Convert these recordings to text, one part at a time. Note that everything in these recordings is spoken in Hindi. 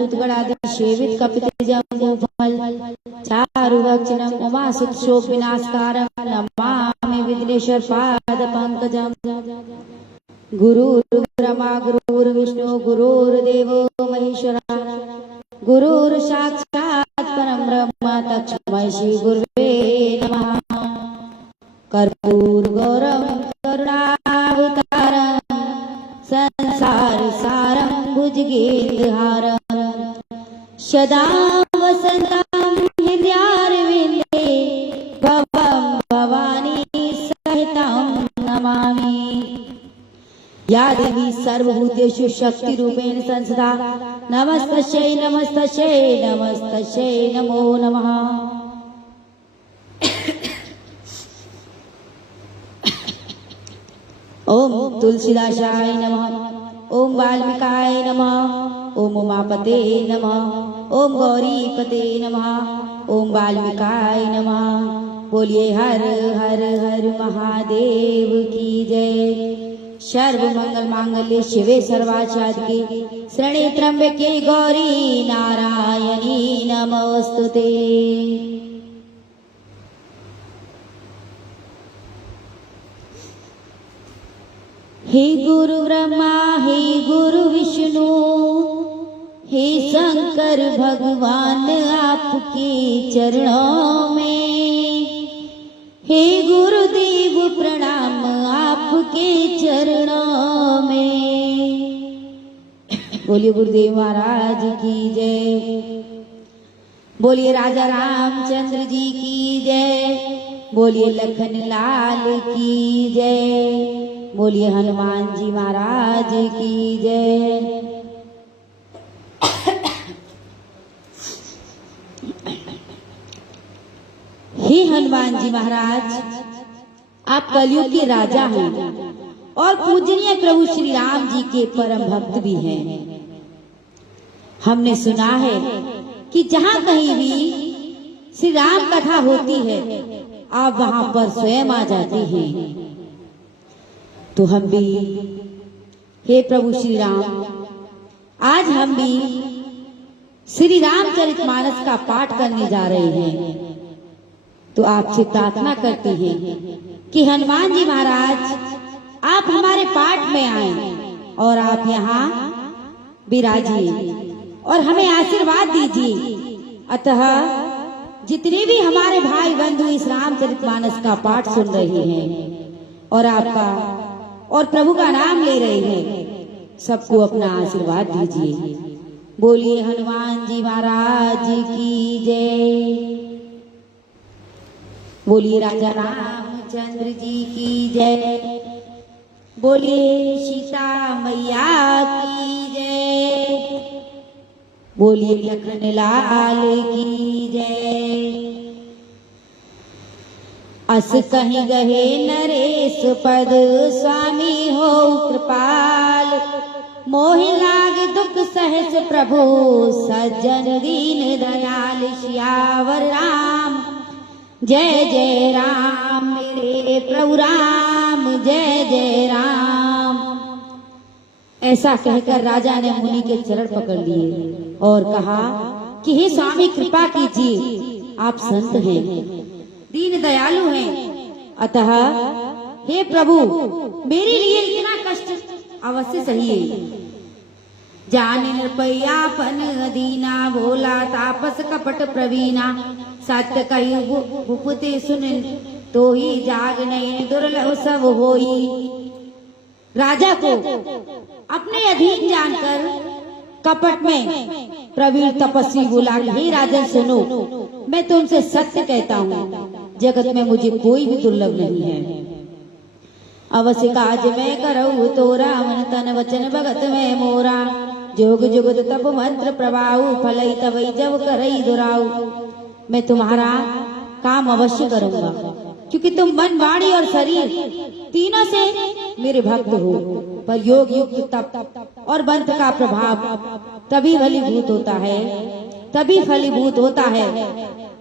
भूतगणादि सेवित कपित जम्बू फल चारु वक्षनम उमासुत शोक विनाशकारम नमामि विघ्नेश्वर पाद पंकजम। गुरुर् ब्रह्मा गुरुर्विष्णु गुरुर्देवो महेश्वरा गुरुर् साक्षात् परं ब्रह्म तस्मै श्री गुरुवे नमः। कर्पूर गौरम करुणावतारम संसार सारम भुजगेन्द्रहारम सदा वसन्तं हृदयारविन्दे भवं भवानी सहितं नमामि। या देवी सर्वभूतेषु शक्तिरूपेण संस्थिता नमस्तस्यै नमस्तस्यै नमस्तस्यै नमो नमः। ओम तुलसीदासाय नमः, ओम वाल्मीकाय नमः, ओम उमापते नमः, ओम गौरीपते नमः, ओम वाल्मीकाय नमः। बोलिए हर हर हर महादेव की जय। सर्व मंगल मांगल्ये शिवे सर्वासाधिके शरण्ये त्र्यंबके गौरी नारायणी नमोस्तुते। हे गुरु ब्रह्मा हे गुरु विष्णु हे शंकर भगवान आपके चरणों में, हे गुरुदेव प्रणाम आपके चरणों में। बोलिए गुरुदेव महाराज की जय। बोलिए राजा रामचंद्र जी की जय। बोलिए लखन लाल की जय। बोलिए हनुमान जी महाराज की जय। हे हनुमान जी महाराज, आप कलयुग के राजा हैं और पूजनीय प्रभु श्री राम जी के परम भक्त भी हैं। हमने सुना है कि जहाँ कहीं भी श्री राम कथा होती है आप वहां पर स्वयं आ जाते हैं। तो हम भी हे प्रभु श्री राम, आज हम भी श्री रामचरितमानस का पाठ करने जा रहे हैं। तो आपसे प्रार्थना करते हैं कि हनुमान जी महाराज आप हमारे पाठ में आए और आप यहाँ विराजिए और हमें आशीर्वाद दीजिए। अतः जितने भी हमारे भाई बंधु इस रामचरितमानस का पाठ सुन रहे हैं और आपका और प्रभु का नाम ले रहे हैं, सबको अपना आशीर्वाद दीजिए। बोलिए हनुमान जी महाराज की जय। बोलिए राजा रामचंद्र जी की जय। बोलिए सीता मैया की जय। बोलिए लखन लाल की जय। अस कहीं गहे नरेश पद स्वामी हो कृपाल, मोहि लाग दुख सहस प्रभु सज्जन दीन दयाल। सियावर राम जय जय राम, मेरे प्रभु राम जय जय राम। ऐसा कहकर राजा ने मुनि के चरण पकड़ लिए और कहा कि हे स्वामी कृपा कीजिए, आप संत हैं, दीन दयालु हैं, अतः हे प्रभु मेरे लिए इतना कष्ट अवश्य सहिए। जान निर्पयापन दीना भोला तापस कपट प्रवीणा, सत्य कही भूपते सुन तो ही जाग नहीं दुर्लभ सब होई। राजा को अपने अधीन जानकर कपट में प्रवीण तपस्वी बोला, हे राजन सुनो, मैं तुमसे सत्य कहता हूँ, जगत में मुझे कोई भी दुर्लभ नहीं है। अवश्य काज मैं करऊ तोरा, मन तन वचन भगत में मोरा। जोग जुगत तप मंत्र प्रभाऊ, फलई तवई जब करई दुराऊ। मैं तुम्हारा काम अवश्य करूंगा, क्योंकि तुम मन वाणी और शरीर तीनों से मेरे भक्त हो। पर योग युक्त तप और मंत्र का प्रभाव तभी फलीभूत होता है, तभी फलीभूत होता है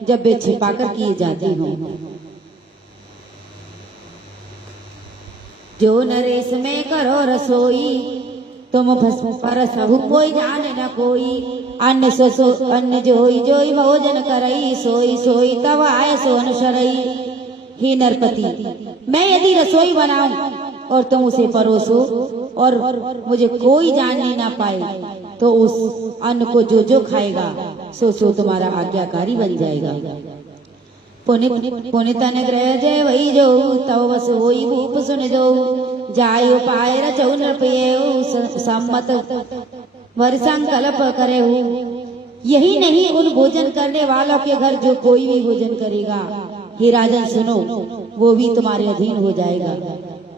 जब वे छिपाकर किए जाते हों। जो नरेश में करो रसोई, तुम पर सहु कोई जान न कोई, अन्न सो अन्न जोई जोई भोजन करई, सोई सोई तब आए सो अनुसरई। हे नरपति, मैं यदि रसोई बनाऊं और तुम उसे परोसो और मुझे कोई जानने ना पाए, तो उस अन्न को जो जो खाएगा सो सो तुम्हारा आज्ञाकारी बन जाएगा। पुनि तन ग्रह जय वही जो, तव बस वही भूप सुन जो, जाय उपाय रचौ नृपयेउ, सम्मत वर संकल्प करे। यही नहीं, उन भोजन करने वालों के घर जो कोई भी भोजन करेगा, हे राजन सुनो, वो भी तुम्हारे अधीन हो जाएगा।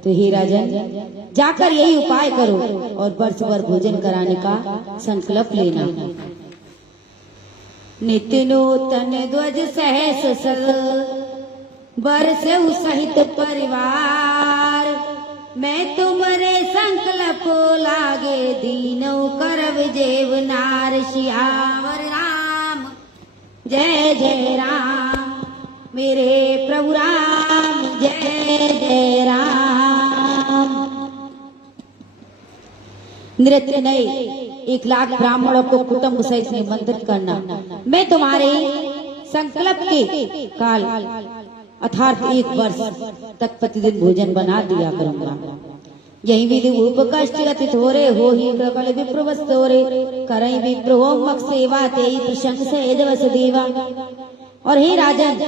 तो हे राजन, जाकर यही उपाय करो और वर्ष भर भोजन कराने का संकल्प लेना। नित्य नूतन ध्वज सहस सर, वर्ष सहित परिवार, मैं तुम्हारे संकल्प लागे, दीनो करब जेव नार। सियावर राम जय जय राम, मेरे प्रभु राम जय जय राम। नृत्य नए 1,00,000 ब्राह्मणों को कुटुंब सहित निमंत्रित करना। मैं तुम्हारे संकल्प के काल अर्थात 1 वर्ष तक प्रतिदिन भोजन बना दिया करूंगा। यही विधि उप कष्ट गति थोरे, हो ही प्रबल विप्र वस्तोरे, करई विप्र हो मक सेवा, तेई प्रशंस एदवस देवा। और हे राजन,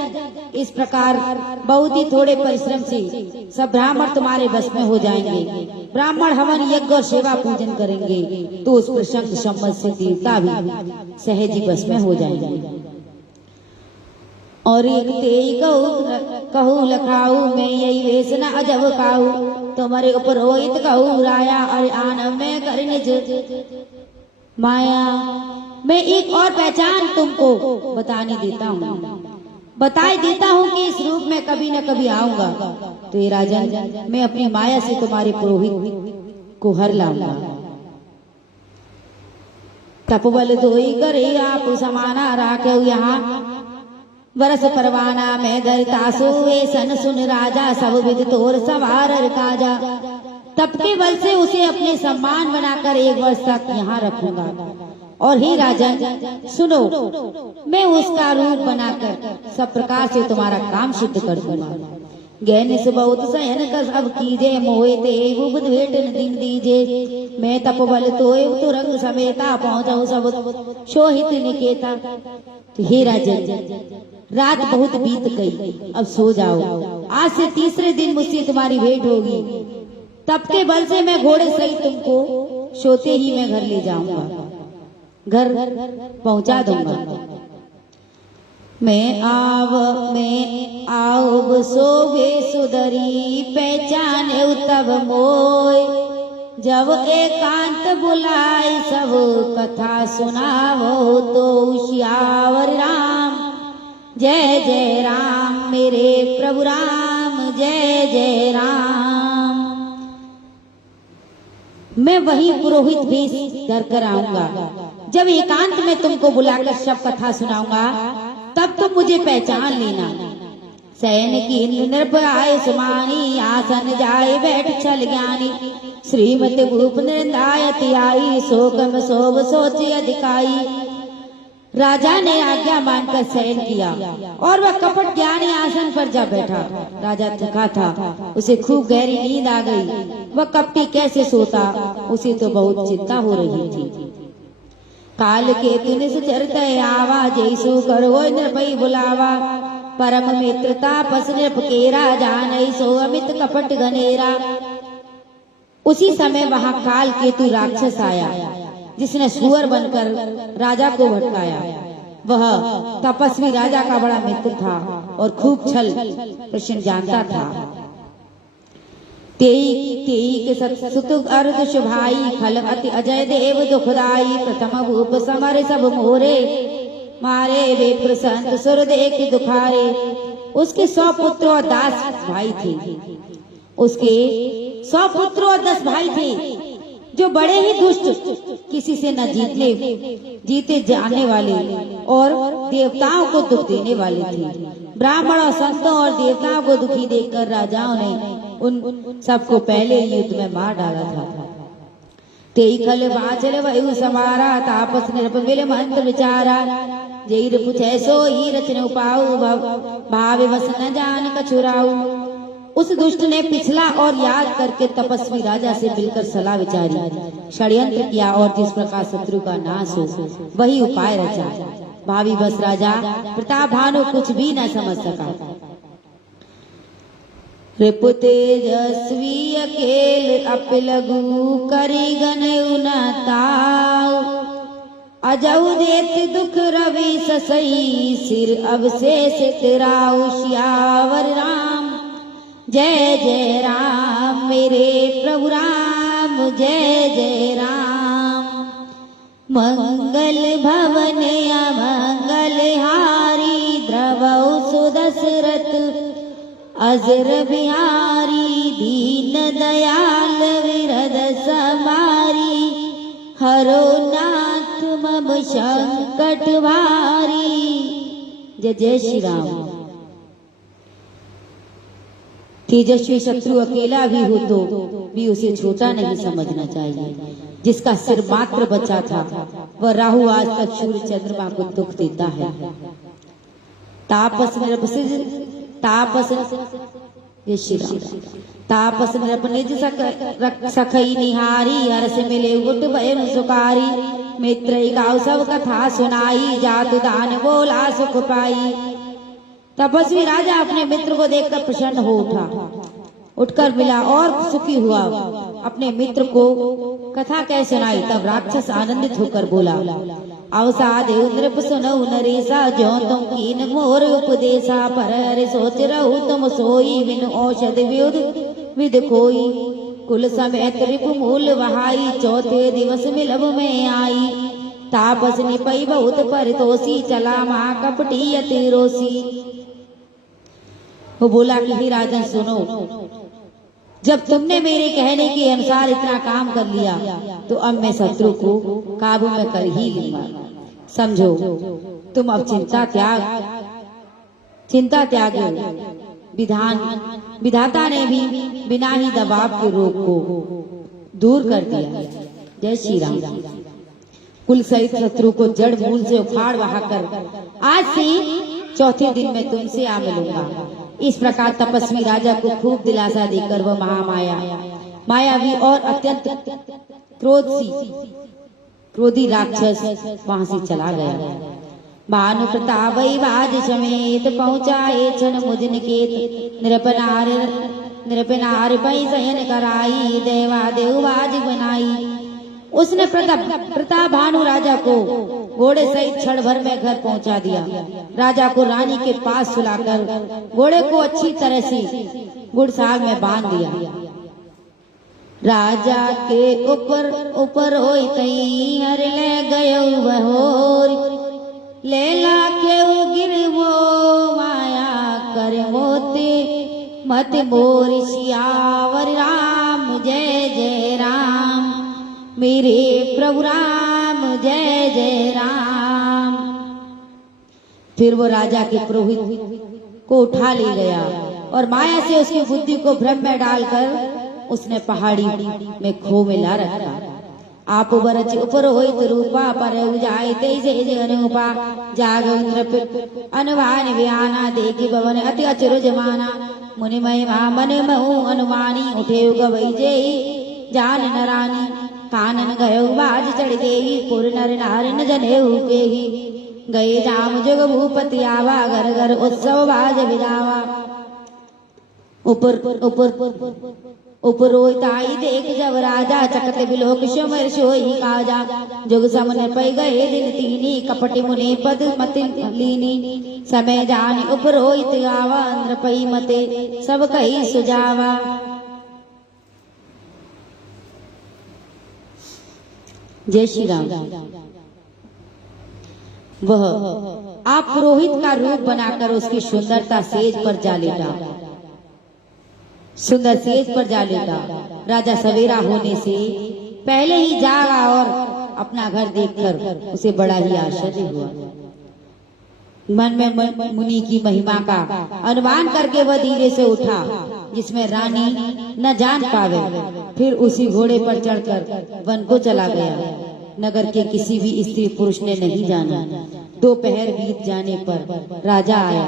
इस प्रकार बहुत ही थोड़े परिश्रम से सब ब्राह्मण तुम्हारे बस में हो जाएंगे। ब्राह्मण हवन यज्ञ और सेवा पूजन करेंगे तो उस प्रशंस सम्मत से देवता भी सहज ही बस में हो जाएंगे। और एक तेई कहू लखाऊ, मैं यही वेश न अजब काऊ, तुम्हारे ऊपर रोहित कहू राया, अरे आन में करने माया। मैं एक और पहचान तुमको बताने देता हूँ, बताए देता हूँ कि इस रूप में कभी न कभी आऊंगा। तो ये राजन, मैं अपनी माया से तुम्हारे पुरोहित को हर लाऊंगा। तपबल धोई करे आप समाना, राखे यहाँ बरस परवाना, मैं दरितासु वे सन सुन राजा, सब विद तोर सवार काजा। तप के बल से उसे अपने सम्मान बनाकर 1 वर्ष तक यहाँ रखूंगा। और हे राजन सुनो, मैं उसका रूप बनाकर सब प्रकार से तुम्हारा काम सिद्ध कर दूंगा। ज्ञानिस बहुत सहन कर अब कीजे, मोहे ते बुध भेट दिन दीजे। मैं तप बल तोय तुरंग समेता, पहुंचाऊ सब शोहित निकेता। तो हे राजन, रात बहुत बीत गई, अब सो जाओ। आज से तीसरे दिन मुझसे तुम्हारी भेंट होगी। तप के बल से मैं घोड़े सहित तुमको सोते ही मैं घर ले जाऊंगा, घर पहुंचा दूंगा। मैं आव सोगे सुधरी, पहचाने तब मोय, जब एकांत बुलाए सब कथा सुनावो, तो सियावर राम जय जय राम, मेरे प्रभु राम जय जय राम। मैं वही पुरोहित भेष धर कर आऊंगा। जब एकांत में तुमको बुलाकर सब कथा सुनाऊंगा, तब तुम मुझे पहचान लेना। सैन की नृप आए सुमानी, आसन जाए बैठ छल ज्ञानी, श्रीमती भूप नृंदायति आई, शोकम शोभ सोच अधिकाई। राजा ने आज्ञा मानकर शयन किया और वह कपट ज्ञानी आसन पर जा बैठा। राजा थका था, उसे खूब गहरी नींद आ गई। वह कपटी कैसे सोता, उसे तो बहुत चिंता हो रही थी। काल के तुन सुचरत आवा, जैसु करो नृपई बुलावा, परम मित्रता पस नृप केरा, जानई सो अमित कपट गनेरा। उसी समय वहां काल केतु राक्षस आया, जिसने सुअर बनकर राजा को भटकाया। वह तपस्वी राजा का बड़ा मित्र था और खूब छल प्रश्न जानता था। तेई के सुतुग अर्ध शुभाई, खल अति अजय देव दुखदाई, प्रथम भूप समर सब मोरे, मारे वे प्रसंत सुर देख दुखारे। उसके 100 पुत्र और 10 भाई थे। उसके 100 पुत्र और 10 भाई थे, जो बड़े ही दुष्ट, किसी से न जीते जाने वाले और देवताओं को दुख देने वाले थे। ब्राह्मण और संतों और देवताओं को दुखी देखकर राजाओं ने उन सबको पहले युद्ध में मार डाला था। तेई खल बाचल वयु समारा तापस निरपविल मंत्र विचारा जईर पूछे सो ही रचन उपाऊ भावे बस न जान कछुराऊ। उस दुष्ट ने पिछला और याद करके तपस्वी राजा से मिलकर सलाह विचारी, षड्यंत्र किया और जिस प्रकार शत्रु का नाश हो वही उपाय रचा। भावी बस राजा प्रताप भानु कुछ भी न समझ सका। रिपु तेजस्वी अकेल अपिलगु करी गनयु न ताऊ। अजऊ देत दुख रवि ससई सिर अवशेष तिराऊ। श्यावर राम जय जय राम मेरे प्रभु राम जय जय राम। मंगल भवन अमंगल हारी द्रवौ सुदशरथ अजर बिहारी। दीन दयाल विरद समारी हरो नाथ मम संकट भारी। जय जय श्री राम। तेजस्वी शत्रु अकेला भी हो तो भी उसे छोटा नहीं समझना चाहिए। जिसका सिर मात्र बचा था वह राहु आज तक सूर्य चंद्रमा को दुख देता है। तापस में निज सखई निहारी हर्ष मिले उठ भय सुकारी। मित्र गाँव सब कथा सुनाई जातु दान बोला सुख पाई। तपस्वी राजा अपने मित्र को देखकर प्रसन्न हो उठकर मिला और सुखी हुआ। अपने मित्र को कथा कह सुनाई। तब राक्षस आनंदित होकर बोला, अवसाद नृप सुनऊ नरेशा जो तुम कीन मोर उपदेशा। पर हरि सोच रहू तुम सोई बिन औषध विध कोई। कुल समेत रिपु मूल वहाई चौथे दिवस मिलब में आई। तापस निपई बहुत परितोषी चला माँ कपटी अति रोसी। वो बोला कि हे राजन सुनो, जब तुमने मेरे कहने के अनुसार इतना काम कर लिया तो अब मैं शत्रु को काबू में कर ही लूंगा। समझो तुम अब चिंता त्यागो। विधाता ने भी बिना ही दबाव के रोग को दूर कर दिया। जय श्री राम। कुल सहित शत्रु को जड़ मूल से उखाड़ बहाकर आज से चौथे दिन में तुमसे आ मिलूंगा। इस प्रकार तपस्वी राजा को खूब दिलासा देकर वह मायावी और अत्यंत क्रोधी राक्षस वहां से चला गया। भानु प्रताप बाज समेत पहुंचाए छन मुझ निकेत। नृपनार पै शयन कराई देवा देव बाज बनाई। उसने प्रताप भानु राजा को घोड़े सहित क्षण भर में घर पहुंचा दिया। राजा को रानी के पास सुलाकर घोड़े को अच्छी तरह से गुड़साल में बांध दिया। राजा के ऊपर होई तई हर ले गयो बहोर। लेला के गिरवो माया कर मोते मत मोर। सियावर राम जय जय राम मेरे प्रभु राम जय जय राम। फिर वो राजा के पुरोहित को उठा ले गया और माया से उसकी बुद्धि को भ्रम में डालकर उसने पहाड़ी में खो में ला रखा। आप बरच ऊपर होई रूपा पर जाए तेजे अनुपा। जाग अनुमान व्याना देखी भवन अति अचर जमाना। मुनि महिमा मन महु अनुमानी उठे गवई जय जान नरानी। कानन गयो बाज चढ़ देही पुर नर नार न जने केही। गए जाम जुग भूपति आवा घर घर उत्सव बाज बिजावा। ऊपर रोई देख जब राजा चकत बिलोक सुमर सोई काजा। जुग समन पै गए दिन तीनी कपटि मुनि पद मति लीनी। समय जानी ऊपर रोई आवा नृपई मते सब कही सुजावा। जय श्री राम। वह आप पुरोहित का रूप बनाकर उसकी सुंदरता सेज पर जा लेटा। सुंदर सेज पर जा लेटा। राजा सवेरा होने से पहले ही जागा और अपना घर देखकर उसे बड़ा ही आश्चर्य हुआ। मन में मुनि की महिमा का अनुमान करके वह धीरे से उठा। जिसमें रानी न जान पावे। फिर उसी घोड़े पर चढ़कर वन को चला गया। नगर के किसी भी स्त्री पुरुष ने नहीं जाना। दोपहर बीत जाने पर राजा आया।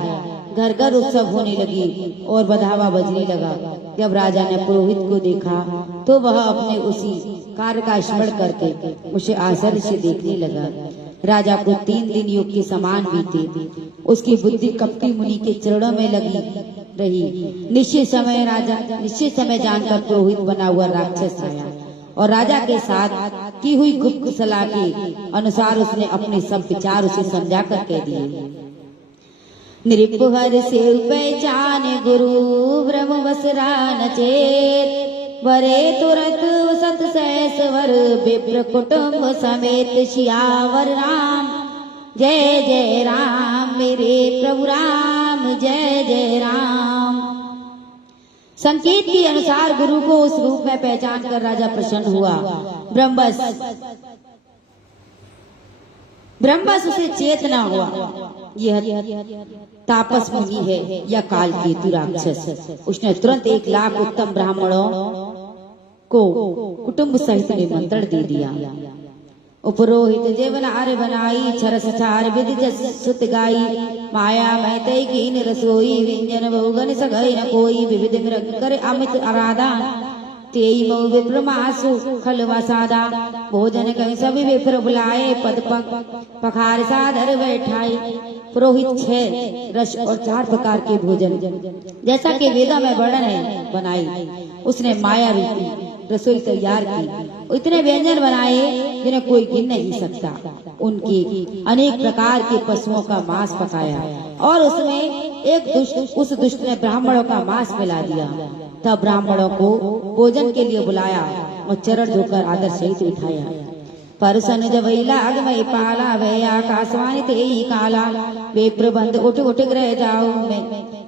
घर घर उत्सव होने लगी और बधावा बजने लगा। जब राजा ने पुरोहित को देखा तो वह अपने उसी कार्य का स्मरण करके उसे आश्चर्य से देखने लगा। राजा को 3 दिन युग के समान बीते। उसकी बुद्धि कपटी मुनि के चरणों में लगी रही। निश्चित समय जानकर पुरोहित बना हुआ राक्षस आया और राजा के साथ की हुई गुप्त सलाह के अनुसार उसने अपने सब विचार उसे समझा कर कह दिए। नृपहर से पहचान गुरु ब्रह्म बसरा न चेत, वरे तुरंत सत सहस्वर विप्र कुटुंब समेत सियावर राम जय जय राम, मेरे प्रभु राम जय जय राम। संकेत के अनुसार गुरु को उस रूप में पहचान कर राजा प्रसन्न हुआ। ब्रह्मस उसे चेत न हुआ। यह तापस मुनि है या काल केतु राक्षस। उसने तुरंत 1 लाख उत्तम ब्राह्मणों को कुटुंब सहित निमंत्रण दे दिया। उपरोहित जेवन आर्य बनाई, छरस छार विधि जस सुत गाई, माया मैतई कीन रसोई, व्यंजन बहुगन सगई न कोई, विविध मृग कर अमित आराधन, तेई मऊ विप्र मासु खलवा सादा, भोजन कहीं सभी विप्र बुलाए, पद पखार सादर बैठाई। पुरोहित 6 रस और 4 प्रकार के भोजन जैसा कि वेदा में वर्णन है बनाई। उसने माया रूपी रसोई तैयार की। इतने व्यंजन बनाए जिन्हें कोई गिन नहीं सकता। उनके अनेक प्रकार के पशुओं का मांस पकाया और उसमें उस दुष्ट ने ब्राह्मणों का मांस मिला दिया। तब ब्राह्मणों को भोजन के लिए बुलाया और चरण धोकर आदर सहित उठाया। परसन जब लागमय पाला, वह आकाशवाणी ते ही काला, वे प्रबंध उठ उठ ग्रह जाऊ, मैं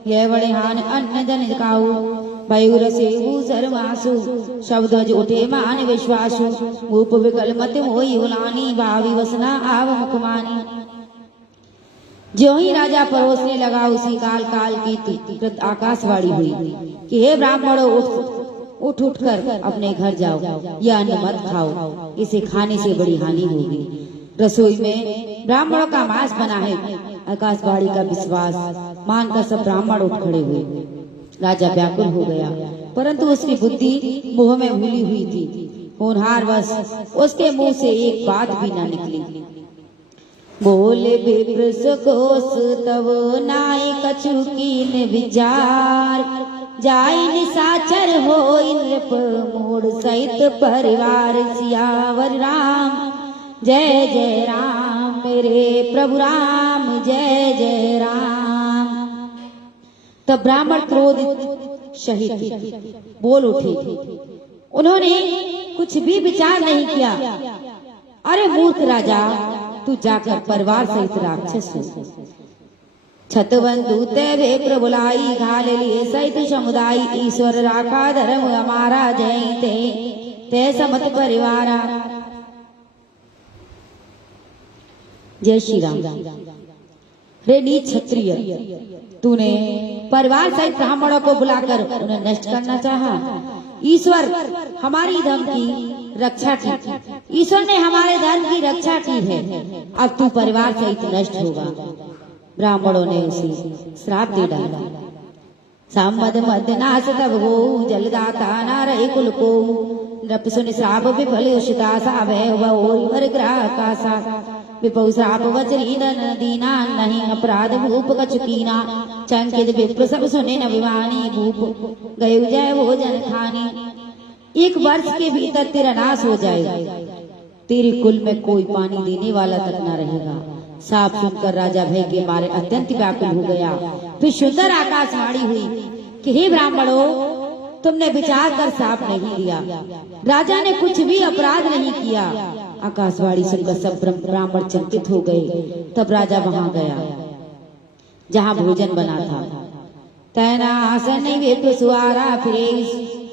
यह बड़े हान अन्न जन खाऊ, मयूर सेवु सर्वासु, शब्द उठे मान विश्वासु, मूप विकल मत मोई उलानी, भावी वसना आव मुखमानी। जो ही राजा परोसने लगा उसी काल की आकाशवाणी हुई कि हे ब्राह्मणों, उठ कर अपने घर जाओ, यह अन्न मत खाओ, इसे खाने से बड़ी हानि होगी। रसोई में ब्राह्मणों का मांस बना है। आकाशवाणी का विश्वास मानकर सब ब्राह्मण उठ खड़े हुए। राजा व्याकुल हो गया, परंतु उसकी बुद्धि मोह में भूली हुई थी। होनहार वश उसके मुंह से एक बात भी न निकली। बोले विप्र सुकोस तब नाय कछु कीन विचार, जाय निशाचर हो नृप मोड़ सहित परिवार, सियावर राम जय जय राम, मेरे प्रभु राम जय जय राम। तब ब्राह्मण क्रोधित शहीद बोल उठे। उन्होंने कुछ भी विचार नहीं किया। अरे मूर्ख राजा, तू जाकर परिवार सहित राक्षस हो। छतबंधु ते विप्र बुलाई, घाल लिए सहित समुदाय, ईश्वर राखा धर्म हमारा, जय ते समत परिवारा। जय श्री राम। रे नीच क्षत्रिय, तूने परिवार सहित ब्राह्मणों को बुलाकर उन्हें नष्ट करना चाहा। ईश्वर हमारी धर्म की रक्षा की, ईश्वर ने हमारे धर्म की रक्षा की है। अब तू परिवार सहित नष्ट होगा। ब्राह्मणों ने उसे श्राप दे डाला। सामद मद नाश तब हो, जलदाता ना रहे कुल को, नृप सुन श्राप विफल उषिता सा, वह और ग्राह का सा, विपौ श्राप वज्री न दीना, नहीं अपराध भूप कचुकीना, चंकित विप्र सब सुने न विमानी, भूप गये जय भोजन खानी। 1 वर्ष के भीतर तेरा नाश हो जाएगा, तेरे कुल में कोई पानी देने वाला तक न रहेगा। साफ सुनकर राजा भय के मारे अत्यंत व्याकुल हो गया। फिर सुंदर आकाशवाणी हुई कि हे ब्राह्मणों, तुमने विचार कर साफ नहीं दिया। राजा ने कुछ भी अपराध नहीं किया। आकाशवाणी सुनकर सब ब्राह्मण चिंतित हो गए। तब राजा वहां गया जहां भोजन बना था। तैना आसन विप्र सुआरा, फिरे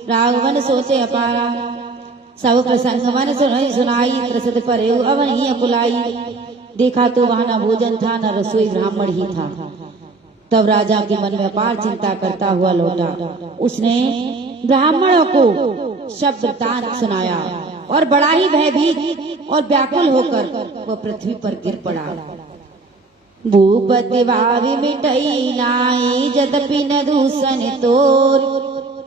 राघवन सोचे अपारा, सब प्रसंग मन सुनाई, त्रसत परे अवनीय कुलाई। देखा तो वहां न भोजन था न रसोई, ब्राह्मण ही था। तब राजा के मन में अपार चिंता करता हुआ लौटा। उसने ब्राह्मणों को शब्द वृतांत सुनाया और बड़ा ही भयभीत और व्याकुल होकर वह पृथ्वी पर गिर पड़ा। भूपति भावि मिटई नाई यद्यपि न दूषण तोर,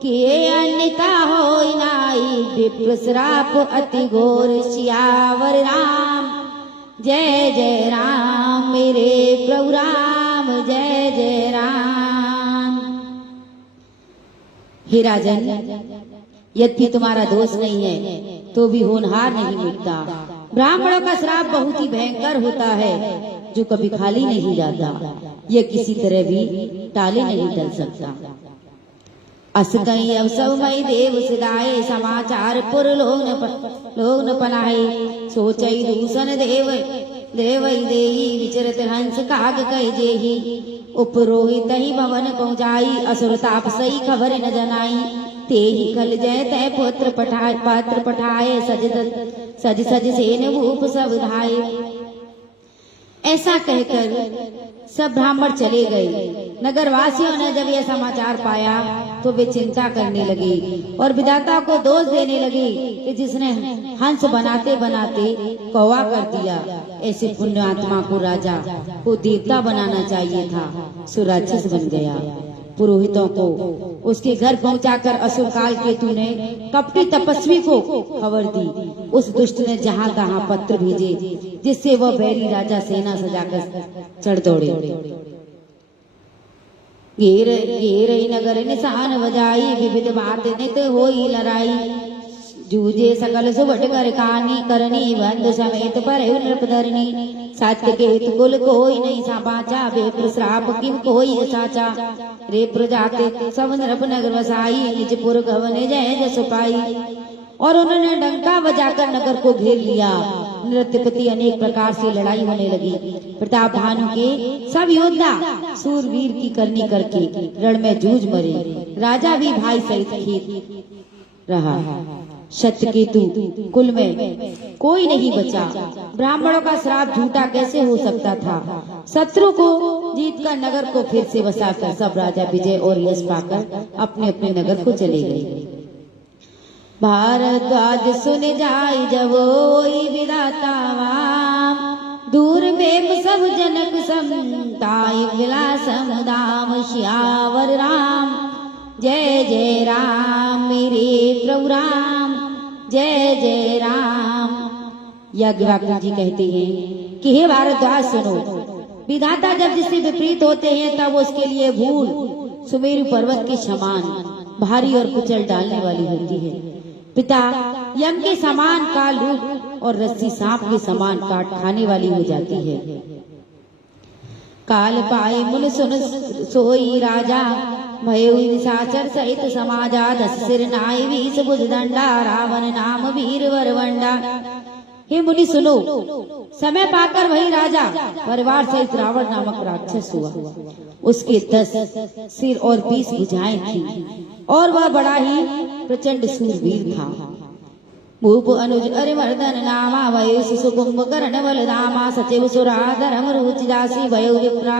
किए अन्यथा होई नाई विप्र श्राप अति घोर। सियावर राम जय जय राम, मेरे प्रभु राम जय जय राम। हे राजन, यद्यपि तुम्हारा दोष नहीं है तो भी होनहार नहीं मिटता। ब्राह्मणों का श्राप बहुत ही भयंकर होता है जो कभी खाली नहीं जाता। यह किसी तरह भी टाले नहीं टल सकता। अस कहीं अब सब मई देव सिदाए, समाचार पुर लोग न पनाए। सोचई दूषण देव देवई देही, विचरत हंस काग कह जेही। उपरोहित ही भवन पहुँचाई, असुर ताप सही खबर न जनाई। तेहि खल जय तय पुत्र पठाए, पात्र पठाए। सज सज सेन भूप सब धाये। ऐसा कहकर सब ब्राह्मण चले गए। नगरवासियों ने जब यह समाचार पाया तो वे चिंता करने लगे और विधाता को दोष देने लगे कि जिसने हंस बनाते बनाते कौवा कर दिया। ऐसे पुण्यात्मा को राजा को देवता बनाना चाहिए था, सो राक्षस बन गया। पुरोहितों को उसके घर पहुंचाकर असुर काल केतु ने कपटी तपस्वी को खबर दी। उस दुष्ट ने जहां तहां पत्र भेजे, जिससे वह बैरी राजा सेना सजाकर चढ़ दौड़े। घेर नगर निशान बजाई, विविध बात नित होई लड़ाई। जूझे सकल सुबट कर कानी, करनी बंधु समेत पर नृपधरनी। सत्य केतु कुल कोई नहीं सापाचा, विप्र श्राप किम कोई साचा। रे प्रजाते सब नृप नगर बसाई, निजपुर गवन जय जस पाई। और उन्होंने डंका बजाकर नगर को घेर लिया। नृत्यपति अनेक प्रकार से लड़ाई होने लगी। प्रताप भानु के सब योद्धा सूरवीर की करनी करके रण में जूझ मरे। राजा भी भाई सहित खेत रहा। शतकेतु कुल में कोई नहीं बचा। ब्राह्मणों का श्राप झूठा कैसे हो सकता था। शत्रु को जीतकर नगर को फिर से बसाकर सब राजा विजय और यश पाकर अपने अपने नगर को चले गए। भारद्वाज सुन जाय जब ओई विधाता वाम, दूर बेम सब जनक समताई विलासम दाम। श्यावर राम जय जय राम, मेरे प्रभु राम जय जय राम। याज्ञवल्क्य जी कहते हैं कि हे भारद्वाज सुनो, विधाता जब जिससे विपरीत होते हैं तब उसके लिए भूल सुमेरु पर्वत के समान भारी और कुचल डालने वाली होती है। पिता यम के समान कालूट और रस्सी सांप के समान काट खाने वाली हो जाती है। काल पाए मुन सुन सोई राजा, भयो निशाचर सहित समाजा। 10 सिर नाई 20 भुज दंडा, रावण नाम वीर वरवंडा। हे मुनि सुनो, समय पाकर वही राजा परिवार सहित रावण नामक राक्षस हुआ। उसके 10 सिर और 20 भुजाएं थी और वह बड़ा ही प्रचंड सूरवीर था। भूप अनुज अरिमर्दन नामा, भयो शिशु कुंभकर्ण बलधामा। सचिव सुरा धर्म रुचि दासी, भयो विप्रा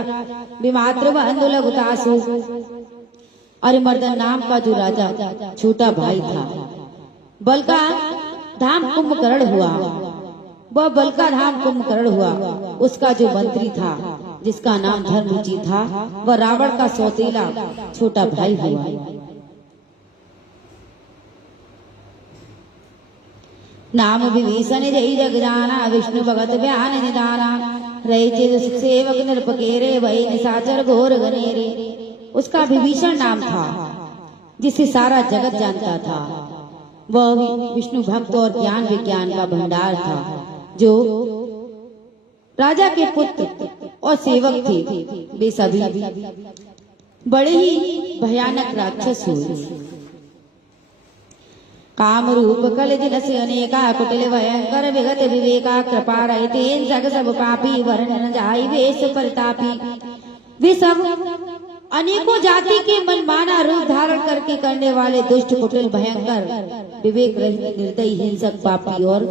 विमात्र बंधु लघुतासु। अरिमर्दन नाम का जो राजा छोटा भाई था, बलका धाम कुंभकर्ण हुआ। वह बलका धाम कुंभकर्ण हुआ। उसका जो मंत्री था जिसका नाम धर्मरुचि था, वह रावण का सौतेला छोटा भाई हुआ। नाम विभीषण जय जग जाना, विष्णु भगत बयान निदाना। रही चिद सेवक नृपकेरे, वही निशाचर घोर घनेरे। उसका विभीषण नाम था जिसे सारा जगत जानता था। वह विष्णु भक्त और ज्ञान विज्ञान का भंडार था। जो राजा के पुत्र और सेवक थे, वे सभी बड़े ही भयानक राक्षस हुए। काम रूप कल जिनस अनेका, कुटिल भयंकर विगत विवेका। कृपा रहते जग सब पापी, वर्ण न जाई वेश परितापी। वे सब अनेकों जाति के मनमाना रूप धारण करके करने वाले दुष्ट, कुटिल, भयंकर, विवेक रहित, निर्दयी, हिंसक, पापी और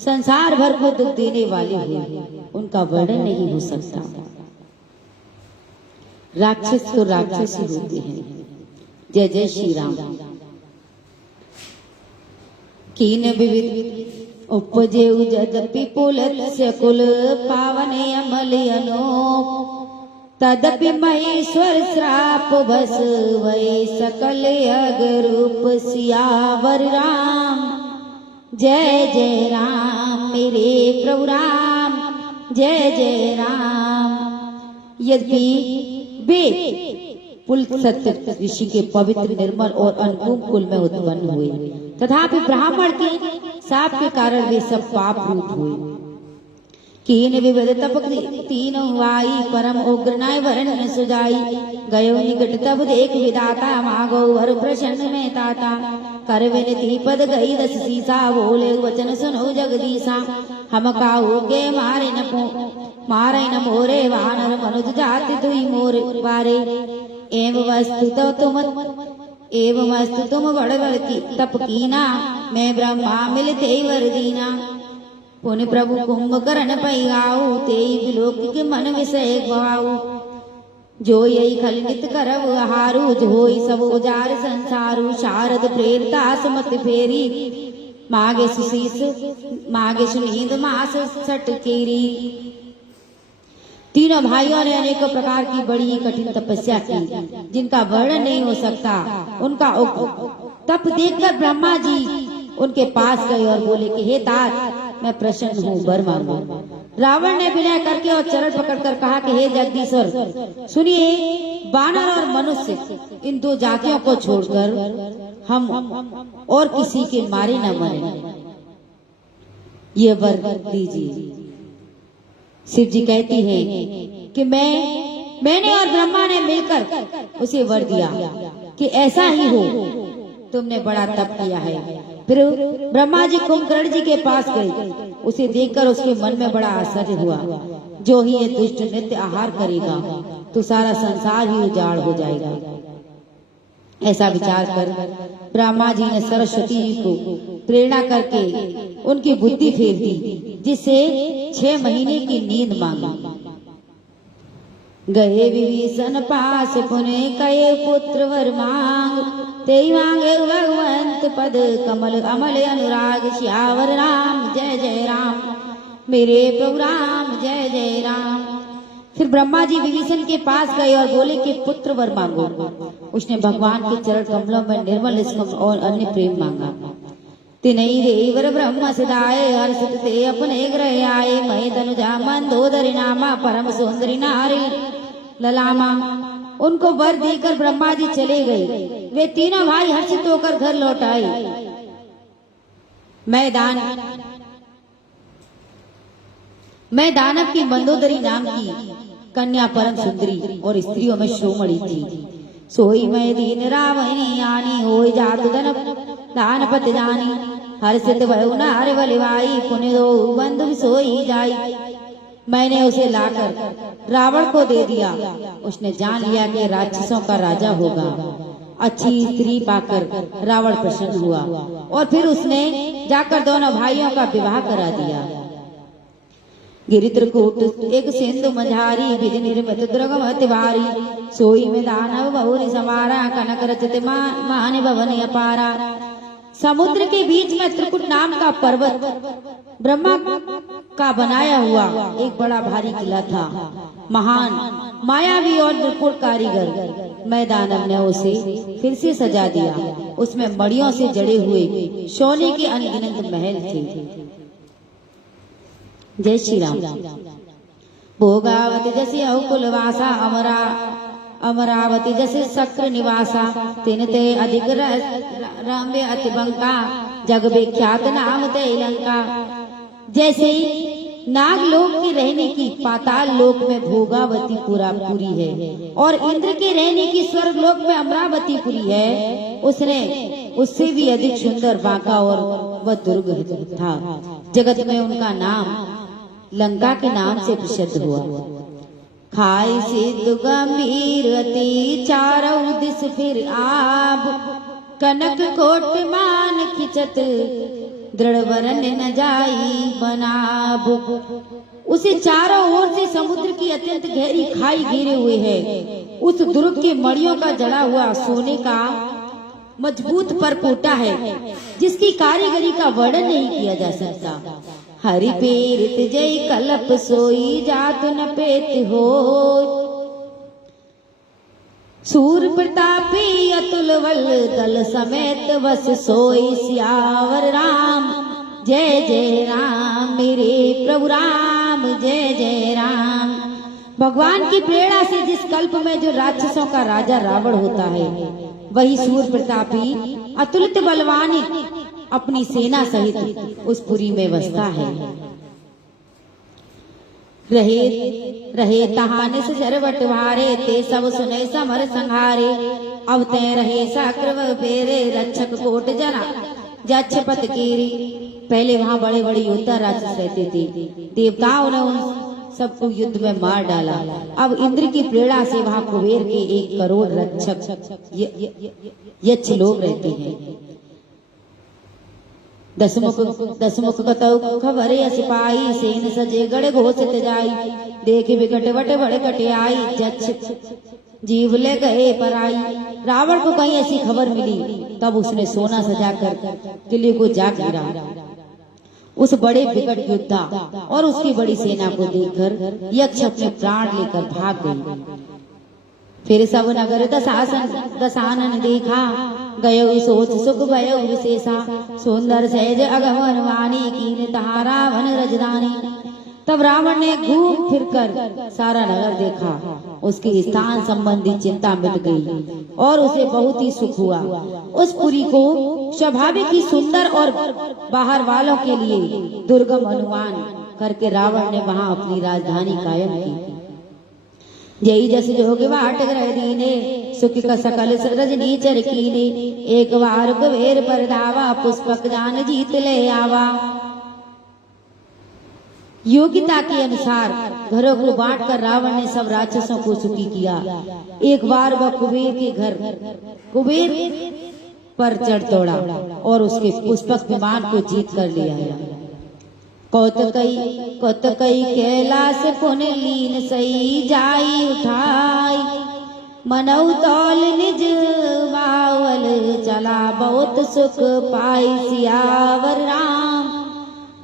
संसार भर को दुख देने वाले हुए। उनका वर्णन नहीं हो सकता। राक्षस तो राक्षस ही होते हैं। जय जय श्री राम। कीन विविध उपजेउ जदपि पुलत्स्य कुल पावने अमलयनो तदपि महेश्वर श्राप बस वै सकल अगरूप सियावर राम। जय जय राम मेरे प्रभु राम, जय जय राम। यद्यपि वे पुलत्स्य ऋषि के पवित्र निर्मल और अनुपम कुल में उत्पन्न हुए, तथापि ब्राह्मण के शाप के कारण वे सब पाप रूप हुए। कीन विविध तप तीन वाई परम उग्र नाय वरण सुजाई गयो निकट तब देख विदाता मागो वर प्रसन्न में ताता कर विनती पद गई 10 सीसा बोले वचन सुनो जगदीशा हम काहू के मारे न मोरे वानर मनुज जाति दुई मोर पारे एवं वस्तु तुम बड़ की तप कीना मैं ब्रह्मा मिलते वर दीना पुन प्रभु कुंभकर्ण पैगाऊ तेई विलोक के मन विषय गवाऊ जो यही खलनित करव हारू जो सब उजार संसारू शारद प्रेरता सुमत फेरी मागे सुनींद मास सट केरी। तीनों भाइयों ने अनेक प्रकार की बड़ी कठिन तपस्या की जिनका वर्णन नहीं हो सकता। उनका तप देखकर ब्रह्मा जी उनके पास गए और बोले कि हे तात मैं प्रसन्न हूँ, वर मांगो। रावण ने विनय करके और चरण पकड़कर कहा कि हे जगदीश्वर सुनिए, वानर और मनुष्य इन दो जातियों को छोड़कर हम और किसी के मारे न मरे, ये वर दीजिए। शिव जी कहती हैं कि मैंने और ब्रह्मा ने मिलकर उसे वर दिया कि ऐसा ही हो, तुमने बड़ा तप किया है। फिर ब्रह्मा जी कुंभकर्ण जी के पास गए, उसे देखकर उसके मन में बड़ा आश्चर्य हुआ। जो ही ये दुष्ट नित्य आहार करेगा तो सारा संसार ही उजाड़ हो जाएगा। ऐसा विचार कर ब्रह्मा जी ने सरस्वती जी को प्रेरणा करके उनकी बुद्धि फेर दी, जिससे 6 महीने की नींद मांगी। गए विभीषण पास पुने कहे पुत्र वर मांग ते मांगे भगवंत पद कमल अमल अनुराग श्यावर राम। जय जय राम मेरे प्रभु राम, जय जय राम। फिर ब्रह्मा जी विभीषण के पास गए और बोले कि पुत्र वर मांगो। उसने भगवान के चरण कमलों में निर्मल स्पर्श और अन्य प्रेम मांगा। तिनई देवर ब्रह्म सदाए हर्षित ते अपने ग्रह आए मई तनुजा मंदोदरी नामा परम सुंदरी नारी ललामा। उनको वर देकर ब्रह्मा जी चले गए। वे तीनों भाई हर्षित होकर घर लौट आए। मैं दानव की मंदोदरी नाम की कन्या परम सुंदरी और स्त्रियों में शोमणी थी। सोई मैं दीन रावणी आनी होई जातु दानपति जानी हर्षित भयउ नार बलिवाई पुण्य दो बंधु सोई जाई। मैंने उसे लाकर रावण को दे दिया। उसने जान लिया कि राक्षसों का राजा होगा। अच्छी स्त्री पाकर रावण प्रसन्न हुआ और फिर उसने जाकर दोनों भाइयों का विवाह करा दिया। गिरित्रकूट एक सिंधु मझारी विज निर्मित दुर्गम तिवारी सोई में दानव बहुरी समारा कनक रचित मान भवन अपारा। समुद्र के बीच में त्रिकुट नाम का पर्वत ब्रह्मा का बनाया हुआ एक बड़ा भारी किला था। महान मायावी और निर्पुण कारीगर मैं दानव ने उसे फिर से सजा दिया। उसमें मड़ियों से जड़े हुए सोने के अनगिनत महल थे। जय श्री राम। भोगावती जैसे अकुलवासा अमरावती जैसे शक्र निवासा तिन ते अधिक रम्य अति बंका जग विख्यात नाम ते लंका। जैसे नागलोक के रहने की पाताल लोक में भोगावती पूरी है और इंद्र के रहने की स्वर्ग लोक में अमरावती पुरी है, उससे भी अधिक सुंदर बांका और वह दुर्ग था। जगत में उनका नाम लंका के नाम से प्रसिद्ध हुआ। खाई सिद्ध गंभीर अति चारों दिस फिर आब कनक कोट मान खिचत दृढ़ वरन न जाई बनाब। उसे चारों ओर से समुद्र की अत्यंत गहरी खाई घेरे हुए है उस दुर्ग के मड़ियों का जड़ा हुआ सोने का मजबूत परकोटा है, जिसकी कारीगरी का वर्णन नहीं किया जा सकता। हरि पेरित जय कलप सोई जात न पेत हो, सूर प्रतापी अतुल वल दल समेत बस सोई सियावर राम। जय जय राम मेरे प्रभु राम, जय जय राम। भगवान की प्रेरणा से जिस कल्प में जो राक्षसों का राजा रावण होता है, वही सूर प्रतापी अतुलित बलवान अपनी सेना सहित उस पुरी में बसता है। रहे तहाने से शरवट भारे, ते सब सुने समर संहारे। अब ते रहे साक्रव फेरे, रक्षक कोट जना जक्षपत कीरी। पहले वहाँ बड़े बड़े योद्धा राक्षस रहते थे, देवताओं ने उन सबको युद्ध में मार डाला। अब इंद्र की प्रेरणा से वहाँ कुबेर के 1 करोड़ रक्षक यक्ष लोग रहते हैं। दसमुख कतौ खबर सिपाही, सेन सजे गढ़ घोषित जाई। देख विकट वट बड़ कटे आई, जक्ष जीव ले गए पराई। रावण को कहीं ऐसी खबर मिली, तब उसने सोना सजाकर किले को जा गिरा। उस बड़े विकट योद्धा और उसकी बड़ी सेना को देखकर यक्ष अपने प्राण लेकर भाग गई। फिर सब नगर दसानन देखा, गयो सोच सुख भयो विशेषा। सुंदर सहज अगमन वाणी, कीन तहा रावण रजदानी। तब रावण ने घूम फिरकर सारा नगर देखा, उसके स्थान संबंधी चिंता मिट गई और उसे बहुत ही सुख हुआ। उस पुरी को स्वाभाविक ही सुंदर और बाहर वालों के लिए दुर्गम अनुमान करके रावण ने वहां अपनी राजधानी कायम की। जय जस जोग वाट ग्रह दीने, सुख का सकल रजनी चरकीने। एक बार कुबेर पर दावा, पुष्पक जान जीत ले आवा। योग्यता के अनुसार घरों को बांटकर रावण ने सब राक्षसों को सुखी किया। एक बार वह कुबेर पर चढ़ दौड़ा और उसके पुष्पक विमान को जीत कर ले आया। कौतकई कैलाश पुन लीन सई जाई उठाई। मनऊ तौल निज बावल चला, बहुत सुख पाई सियावर राम।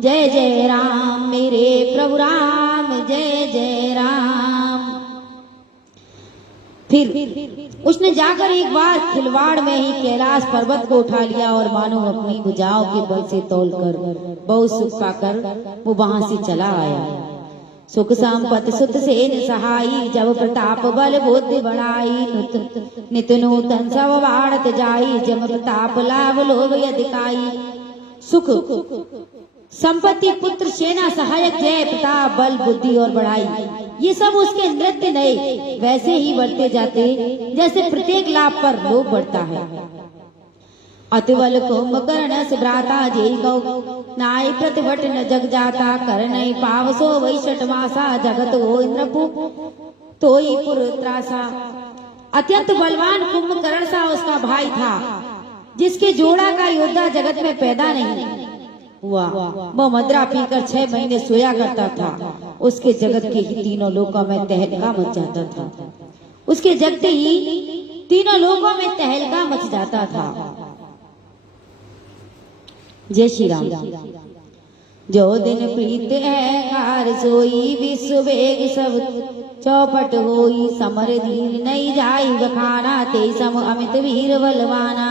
जय जय राम मेरे प्रभु राम, जय जय राम। फिर उसने जाकर एक बार खिलवाड़ में ही कैलाश पर्वत को उठा लिया और मानो अपनी भुजाओं के बल से तोलकर बहुत सुख पाकर वो वहां से चला आया। सुख संपत्ति सुत सेन सहाई, जब प्रताप बल बुद्धि बढ़ाई। नित नूतन सब बाढ़त जाई, जब प्रताप लाभ लोभ अधिकाई। सुख संपत्ति पुत्र सेना सहायक जय प्रताप बल बुद्धि और बढ़ाई, ये सब उसके नृत्य नए वैसे ही बढ़ते जाते जैसे प्रत्येक लाभ पर लोभ बढ़ता है। अतिबल कुंभकर्ण से भ्राता, जय गौ नाय प्रतिभट न जग जाता। कर्ण पावसो वैशट मासा, जगत हो इंद्रपु तोई पुर त्रासा। अत्यंत बलवान कुंभकर्ण सा उसका भाई था, जिसके जोड़ा का योद्धा जगत में पैदा नहीं हुआ। वह मदरा पीकर 6 महीने सोया करता था। उसके जगत के ही तीनों लोकों में तहलका मच जाता था। उसके जगते ही तीनों लोकों में तहलका मच जाता था। जय श्री राम। जो दिन प्रीत है कार सोई, विश्व वेग सब चौपट होई। समर धीर नहीं जाई बखाना, ते सम अमित वीर बलवाना।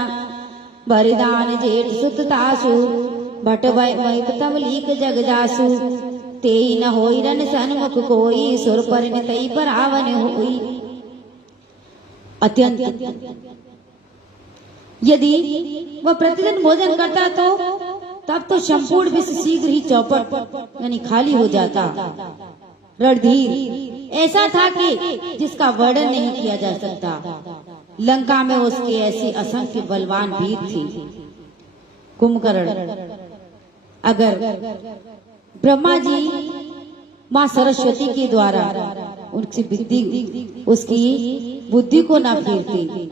बरदान जेठ सुत तासु, भट वै तमलीक जग जासु। तेई न होई रन सन्मुख कोई, सुर पर तई परावन होई। अत्यंत यदि वह प्रतिदिन भोजन करता तो तब तो संपूर्ण विश्व शीघ्र ही चौपट यानी खाली हो जाता। रणधीर ऐसा था कि जिसका वर्णन नहीं किया जा सकता। लंका में उसके ऐसे असंख्य बलवान वीर थे। कुंभकर्ण अगर ब्रह्मा जी माँ सरस्वती के द्वारा उसकी बुद्धि को ना फेरते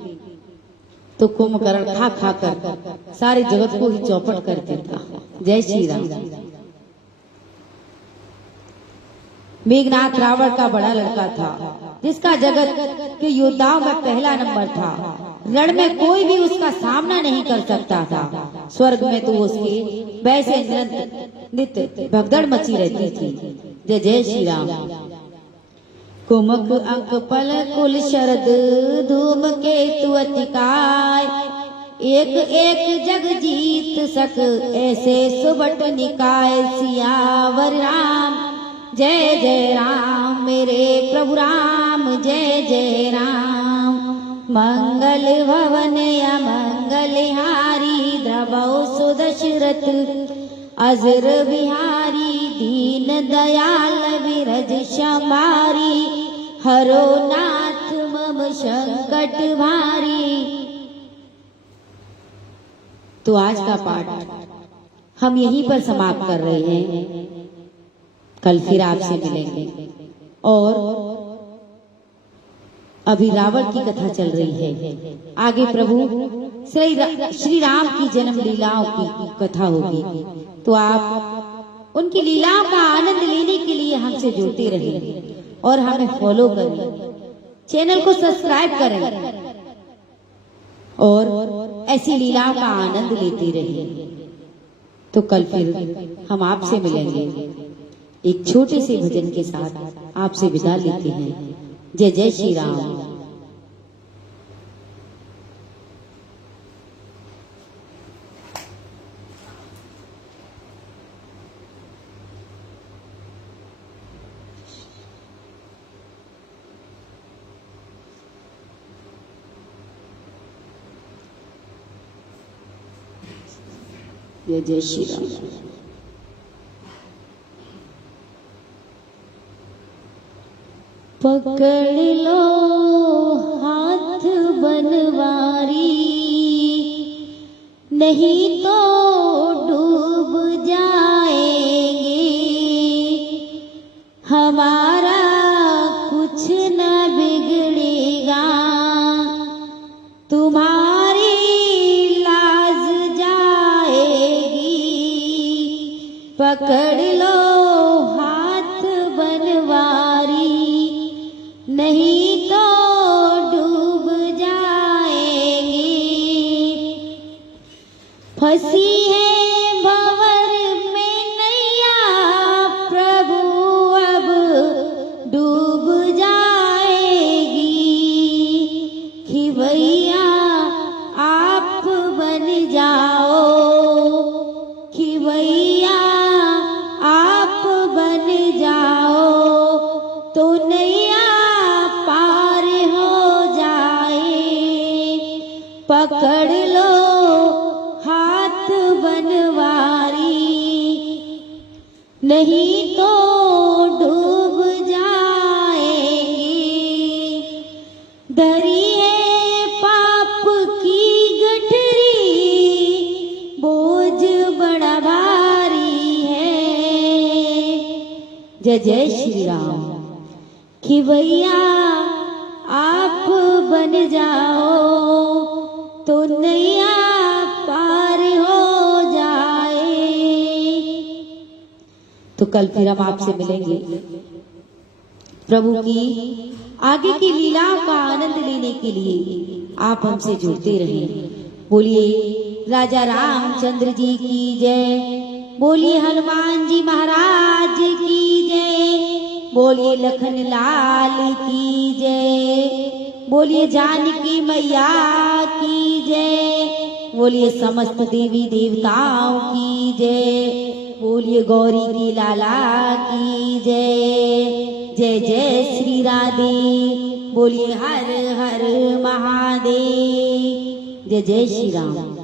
तो कुंभकर्ण खा खा कर सारे जगत को ही चौपट कर देता। जय श्री राम। मेघनाथ रावण का बड़ा लड़का था, जिसका जगत के योद्धाओं में पहला नंबर था। रण में कोई भी उसका सामना नहीं कर सकता था। स्वर्ग में तो उसके वैसे नित्य भगदड़ मची रहती थी। जय जय श्री राम। कुमक अंक पल कुल शरद धूम केतु अतिकाय, एक एक जग जीत सक ऐसे सुबट निकाय। सियावर राम जय जय राम, मेरे प्रभु राम जय जय राम। मंगल भवन अमंगल हारी, द्रवौ सुदशरथ अजर बिहारी। दीन दयाल विरज शंभारी, हरो नाथ मम संकट भारी। तो आज का पाठ हम यहीं पर समाप्त कर रहे हैं। कल फिर आपसे मिलेंगे। और अभी रावण की कथा चल रही है, आगे प्रभु श्री राम की जन्म लीलाओं की कथा होगी। तो आप उनकी लीलाओं का आनंद लेने के लिए हमसे जुड़ते रहें और हमें फॉलो करें, चैनल को सब्सक्राइब करें और ऐसी लीलाओं का आनंद लेते रहें। तो कल फिर हम आपसे मिलेंगे। एक छोटे से भजन के साथ आपसे विदा लेते हैं। जय जय श्री राम। जय जय श्री राम। पकड़ लो हाथ बनवारी, नहीं तो डूब जाएंगे। हमारा कुछ न बिगड़ेगा, तुम्हारी लाज जाएगी। पकड़ लो हाथ बनवारी, नहीं तो डूब जाएंगे। फंसी है भंवर में नैया, प्रभु अब डूब जाएगी। खिवैया आप बन जाओ, खिवैया आप बन जाओ, तो नैया पार हो जाए। पकड़ लो हाथ बनवारी, नहीं तो डूब जाएंगे। धरी है पाप की गठरी, बोझ बड़ा भारी है। जय जय श्री राम। कि भैया आप बन जाओ, तो नैया पार हो जाए। तो कल फिर हम आपसे मिलेंगे। प्रभु की आगे की लीलाओं का आनंद लेने के लिए आप हमसे जुड़ते रहें। बोलिए राजा रामचंद्र जी की जय, बोलिए हनुमान जी महाराज की जय, बोलिए लखन लाल की जय, बोलिए जानकी मैया की जय, बोलिए समस्त देवी देवताओं की जय, बोलिए गौरी की लाला की जय। जय जय श्री राधे, बोलिए हर हर महादेव। जय जय श्री राम।